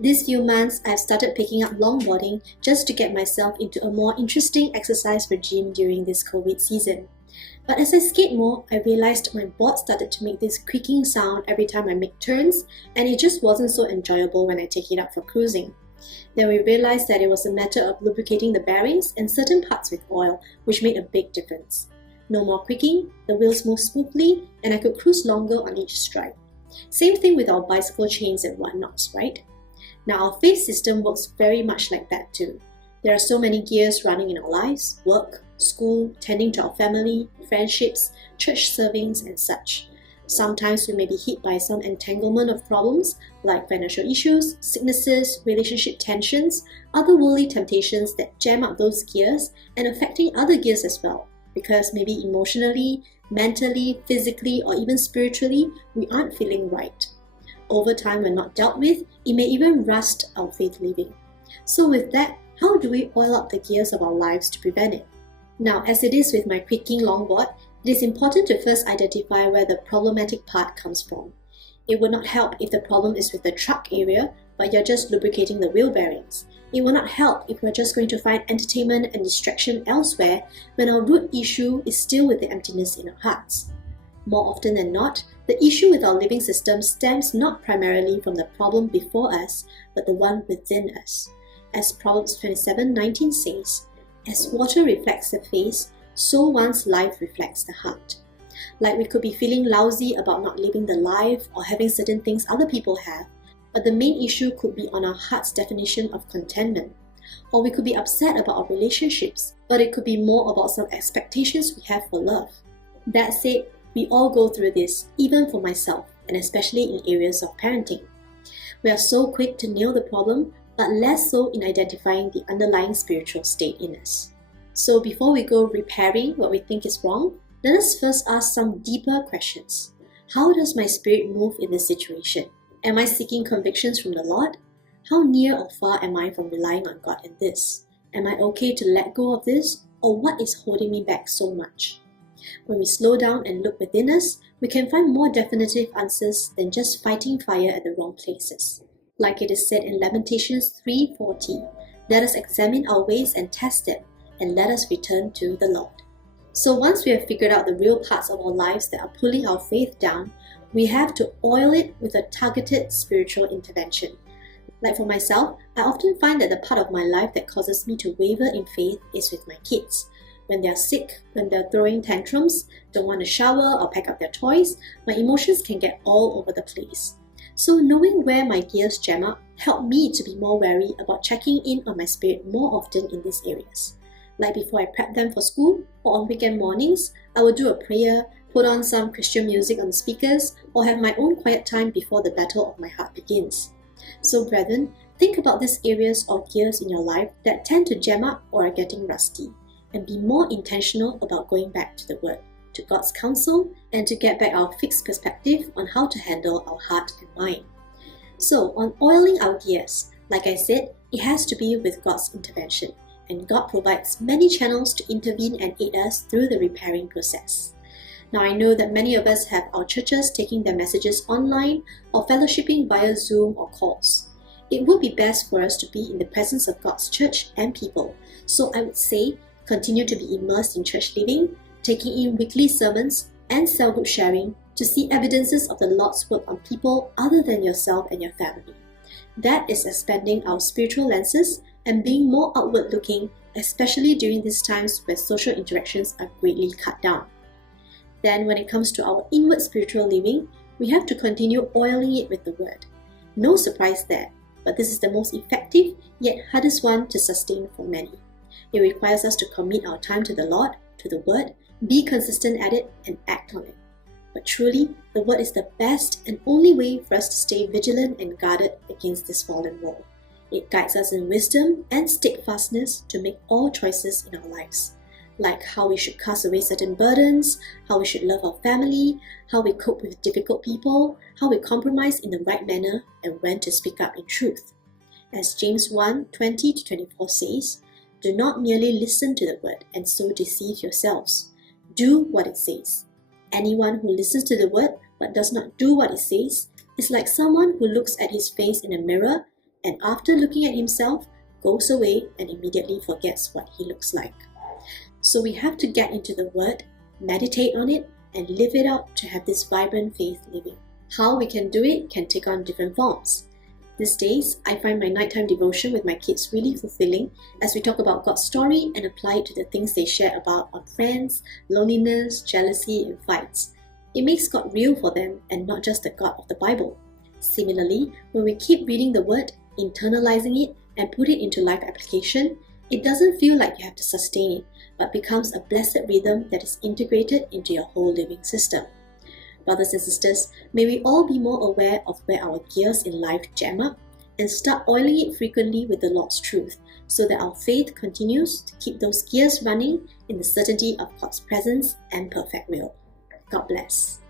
These few months, I've started picking up longboarding just to get myself into a more interesting exercise regime during this COVID season. But as I skate more, I realized my board started to make this creaking sound every time I make turns, and it just wasn't so enjoyable when I take it out for cruising. Then we realized that it was a matter of lubricating the bearings and certain parts with oil, which made a big difference. No more creaking, the wheels moved smoothly, and I could cruise longer on each stride. Same thing with our bicycle chains and whatnots, right? Now our faith system works very much like that too. There are so many gears running in our lives: work, school, tending to our family, friendships, church servings, and such. Sometimes we may be hit by some entanglement of problems like financial issues, sicknesses, relationship tensions, other worldly temptations that jam up those gears and affecting other gears as well, because maybe emotionally, mentally, physically, or even spiritually, we aren't feeling right. Over time, when not dealt with, it may even rust our faith living. So with that, how do we oil up the gears of our lives to prevent it? Now, as it is with my creaking longboard, it is important to first identify where the problematic part comes from. It would not help if the problem is with the truck area, but you're just lubricating the wheel bearings. It will not help if we're just going to find entertainment and distraction elsewhere when our root issue is still with the emptiness in our hearts. More often than not, the issue with our living system stems not primarily from the problem before us, but the one within us. As Proverbs 27:19 says, "As water reflects the face, so one's life reflects the heart." Like we could be feeling lousy about not living the life or having certain things other people have, but the main issue could be on our heart's definition of contentment. Or we could be upset about our relationships, but it could be more about some expectations we have for love. That said, we all go through this, even for myself, and especially in areas of parenting. We are so quick to nail the problem, but less so in identifying the underlying spiritual state in us. So before we go repairing what we think is wrong, let us first ask some deeper questions. How does my spirit move in this situation? Am I seeking convictions from the Lord? How near or far am I from relying on God in this? Am I okay to let go of this? Or what is holding me back so much? When we slow down and look within us, we can find more definitive answers than just fighting fire at the wrong places. Like it is said in Lamentations 3:40, "Let us examine our ways and test them, and let us return to the Lord." So once we have figured out the real parts of our lives that are pulling our faith down, we have to oil it with a targeted spiritual intervention. Like for myself, I often find that the part of my life that causes me to waver in faith is with my kids. When they're sick, when they're throwing tantrums, don't want to shower or pack up their toys, my emotions can get all over the place. So knowing where my gears jam up helped me to be more wary about checking in on my spirit more often in these areas. Like before I prep them for school, or on weekend mornings, I will do a prayer, put on some Christian music on the speakers, or have my own quiet time before the battle of my heart begins. So brethren, think about these areas or gears in your life that tend to jam up or are getting rusty, and be more intentional about going back to the Word, to God's counsel, and to get back our fixed perspective on how to handle our heart and mind. So on oiling our gears, like I said, it has to be with God's intervention, and God provides many channels to intervene and aid us through the repairing process. Now I know that many of us have our churches taking their messages online or fellowshipping via Zoom or calls. It would be best for us to be in the presence of God's church and people, so I would say continue to be immersed in church living, taking in weekly sermons and cell group sharing to see evidences of the Lord's work on people other than yourself and your family. That is expanding our spiritual lenses and being more outward looking, especially during these times where social interactions are greatly cut down. Then when it comes to our inward spiritual living, we have to continue oiling it with the Word. No surprise there, but this is the most effective yet hardest one to sustain for many. It requires us to commit our time to the Lord, to the Word, be consistent at it, and act on it. But truly, the Word is the best and only way for us to stay vigilant and guarded against this fallen world. It guides us in wisdom and steadfastness to make all choices in our lives, like how we should cast away certain burdens, how we should love our family, how we cope with difficult people, how we compromise in the right manner, and when to speak up in truth. As James 1:20-24 says, "Do not merely listen to the word and so deceive yourselves. Do what it says. Anyone who listens to the word but does not do what it says is like someone who looks at his face in a mirror, and after looking at himself, goes away and immediately forgets what he looks like. So we have to get into the Word, meditate on it, and live it out to have this vibrant faith living. How we can do it can take on different forms. These days, I find my nighttime devotion with my kids really fulfilling as we talk about God's story and apply it to the things they share about on friends, loneliness, jealousy, and fights. It makes God real for them and not just the God of the Bible. Similarly, when we keep reading the Word, internalizing it, and put it into life application, it doesn't feel like you have to sustain it, but becomes a blessed rhythm that is integrated into your whole living system. Brothers and sisters, may we all be more aware of where our gears in life jam up and start oiling it frequently with the Lord's truth so that our faith continues to keep those gears running in the certainty of God's presence and perfect will. God bless.